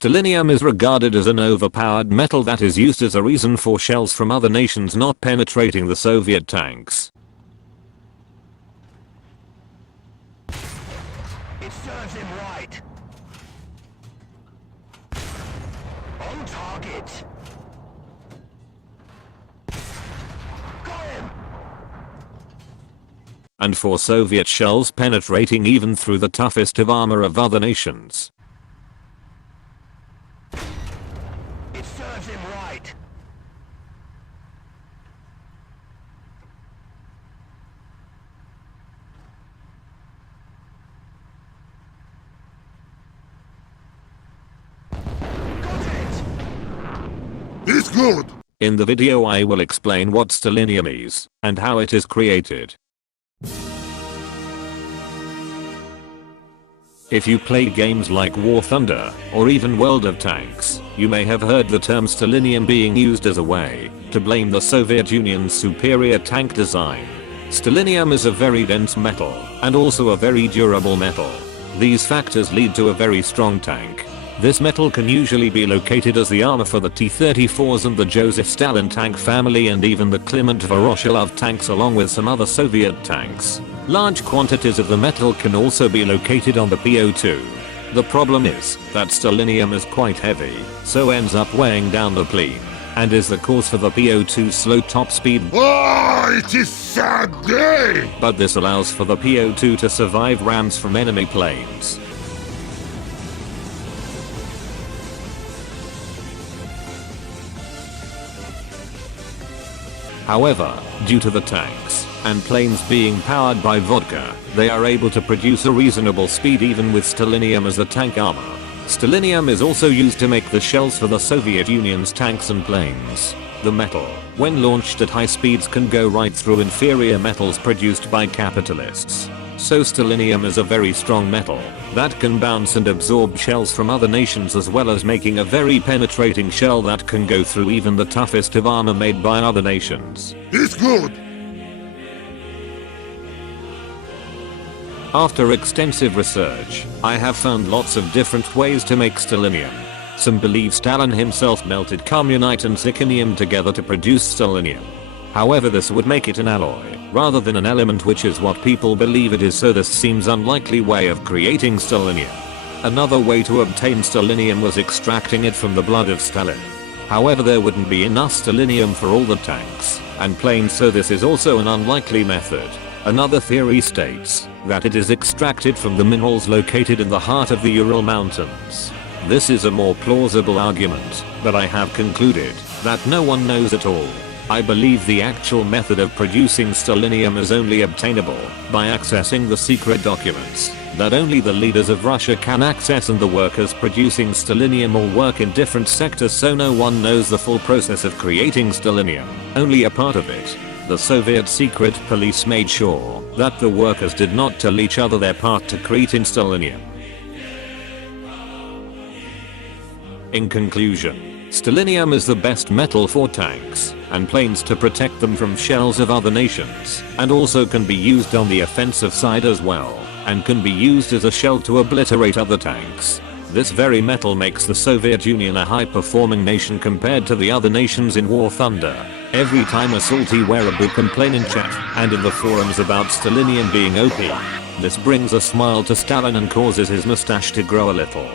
Stalinium is regarded as an overpowered metal that is used as a reason for shells from other nations not penetrating the Soviet tanks. It serves him right. On target. Got him. And for Soviet shells penetrating even through the toughest of armor of other nations. It serves him right. Got it. It's good! In the video I will explain what Stalinium is and how it is created. If you play games like War Thunder or even World of Tanks, you may have heard the term Stalinium being used as a way to blame the Soviet Union's superior tank design. Stalinium is a very dense metal and also a very durable metal. These factors lead to a very strong tank. This metal can usually be located as the armor for the T-34s and the Joseph Stalin tank family and even the Kliment Voroshilov tanks along with some other Soviet tanks. Large quantities of the metal can also be located on the PO2. The problem is that Stalinium is quite heavy, so ends up weighing down the plane, and is the cause for the PO2's slow top speed. Oh, it is sad day! But this allows for the PO2 to survive rams from enemy planes. However, due to the tanks and planes being powered by vodka, they are able to produce a reasonable speed even with Stalinium as the tank armor. Stalinium is also used to make the shells for the Soviet Union's tanks and planes. The metal, when launched at high speeds, can go right through inferior metals produced by capitalists. So Stalinium is a very strong metal that can bounce and absorb shells from other nations, as well as making a very penetrating shell that can go through even the toughest of armor made by other nations. It's good! After extensive research, I have found lots of different ways to make Stalinium. Some believe Stalin himself melted communite and zirconium together to produce Stalinium. However, this would make it an alloy rather than an element, which is what people believe it is, so this seems unlikely way of creating Stalinium. Another way to obtain Stalinium was extracting it from the blood of Stalin. However, there wouldn't be enough Stalinium for all the tanks and planes, so this is also an unlikely method. Another theory states that it is extracted from the minerals located in the heart of the Ural Mountains. This is a more plausible argument, but I have concluded that no one knows at all. I believe the actual method of producing Stalinium is only obtainable by accessing the secret documents that only the leaders of Russia can access, and the workers producing Stalinium all work in different sectors, so no one knows the full process of creating Stalinium, only a part of it. The Soviet secret police made sure that the workers did not tell each other their part to creating Stalinium. In conclusion, Stalinium is the best metal for tanks and planes to protect them from shells of other nations, and also can be used on the offensive side as well, and can be used as a shell to obliterate other tanks. This very metal makes the Soviet Union a high-performing nation compared to the other nations in War Thunder. Every time a salty wearable complain in chat and in the forums about Stalinium being OP, this brings a smile to Stalin and causes his mustache to grow a little.